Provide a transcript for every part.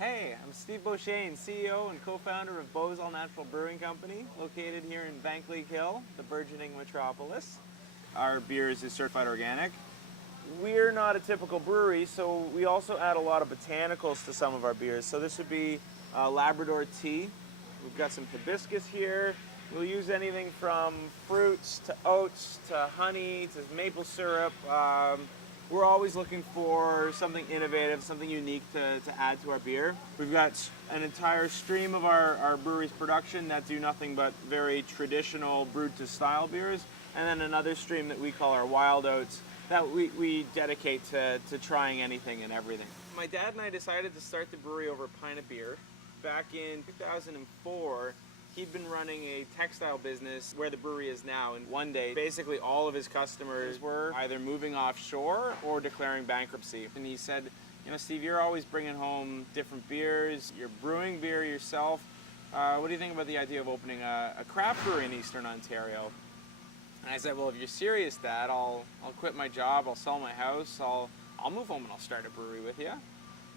Hey, I'm Steve Beau, CEO and co-founder of Beau's All Natural Brewing Company, located here in Vankleek Hill, the burgeoning metropolis. Our beers is certified organic. We're not a typical brewery, so we also add a lot of botanicals to some of our beers. So this would be Labrador tea. We've got some hibiscus here. We'll use anything from fruits to oats to honey to maple syrup. We're always looking for something innovative, something unique to add to our beer. We've got an entire stream of our brewery's production that do nothing but very traditional brewed to style beers, and then another stream that we call our wild oats that we dedicate to trying anything and everything. My dad and I decided to start the brewery over a pint of beer. Back in 2004, he'd been running a textile business where the brewery is now, and one day basically all of his customers were either moving offshore or declaring bankruptcy. And he said, you know, Steve, you're always bringing home different beers, you're brewing beer yourself. What do you think about the idea of opening a craft brewery in Eastern Ontario? And I said, well, if you're serious, Dad, I'll quit my job, I'll sell my house, I'll move home and I'll start a brewery with you.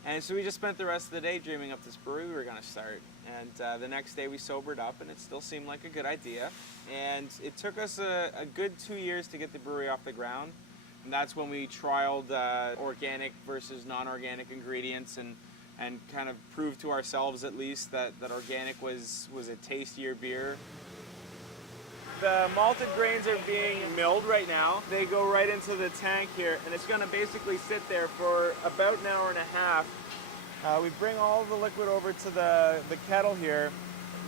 And so we just spent the rest of the day dreaming up this brewery we were going to start. And the next day we sobered up and it still seemed like a good idea. And it took us a good 2 years to get the brewery off the ground. And that's when we trialed organic versus non-organic ingredients and kind of proved to ourselves at least that organic was a tastier beer. The malted grains are being milled right now. They go right into the tank here, and it's going to basically sit there for about an hour and a half. We bring all the liquid over to the kettle here.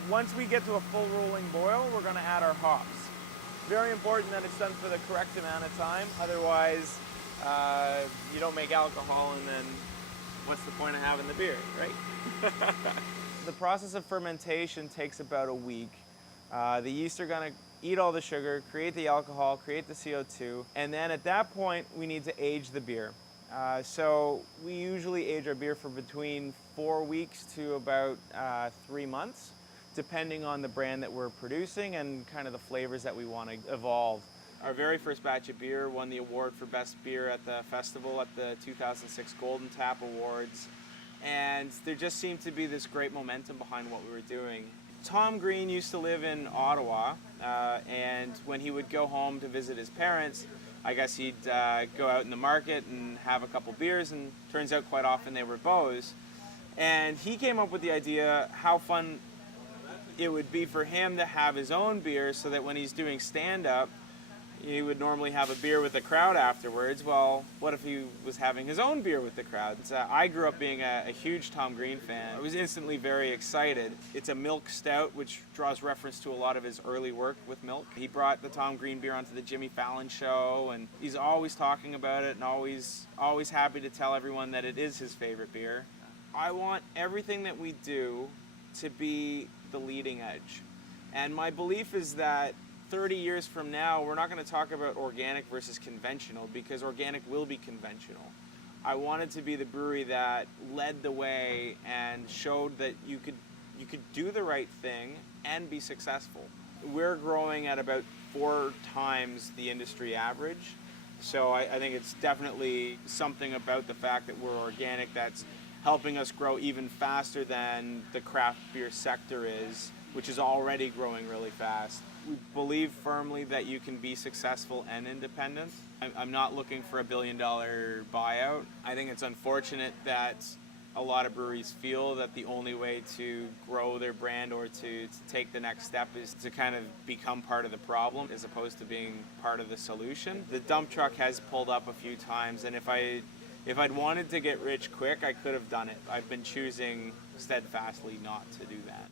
Once we get to a full rolling boil, we're going to add our hops. Very important that it's done for the correct amount of time. Otherwise, you don't make alcohol, and then what's the point of having the beer, right? The process of fermentation takes about a week. The yeast are going to eat all the sugar, create the alcohol, create the CO2, and then at that point we need to age the beer. So we usually age our beer for between 4 weeks to about 3 months, depending on the brand that we're producing and kind of the flavors that we want to evolve. Our very first batch of beer won the award for best beer at the festival at the 2006 Golden Tap Awards, and there just seemed to be this great momentum behind what we were doing. Tom Green used to live in Ottawa, and when he would go home to visit his parents, I guess he'd go out in the market and have a couple beers, and turns out quite often they were Beau's. And he came up with the idea how fun it would be for him to have his own beer so that when he's doing stand-up, he would normally have a beer with the crowd afterwards. Well, what if he was having his own beer with the crowd? I grew up being a huge Tom Green fan. I was instantly very excited. It's a milk stout, which draws reference to a lot of his early work with milk. He brought the Tom Green beer onto the Jimmy Fallon show, and he's always talking about it and always happy to tell everyone that it is his favorite beer. I want everything that we do to be the leading edge. And my belief is that 30 years from now, we're not going to talk about organic versus conventional, because organic will be conventional. I wanted to be the brewery that led the way and showed that you could do the right thing and be successful. We're growing at about 4 times the industry average. So I think it's definitely something about the fact that we're organic that's helping us grow even faster than the craft beer sector is, which is already growing really fast. We believe firmly that you can be successful and independent. I'm not looking for $1 billion buyout. I think it's unfortunate that a lot of breweries feel that the only way to grow their brand or to take the next step is to kind of become part of the problem as opposed to being part of the solution. The dump truck has pulled up a few times, and if I'd wanted to get rich quick, I could have done it. I've been choosing steadfastly not to do that.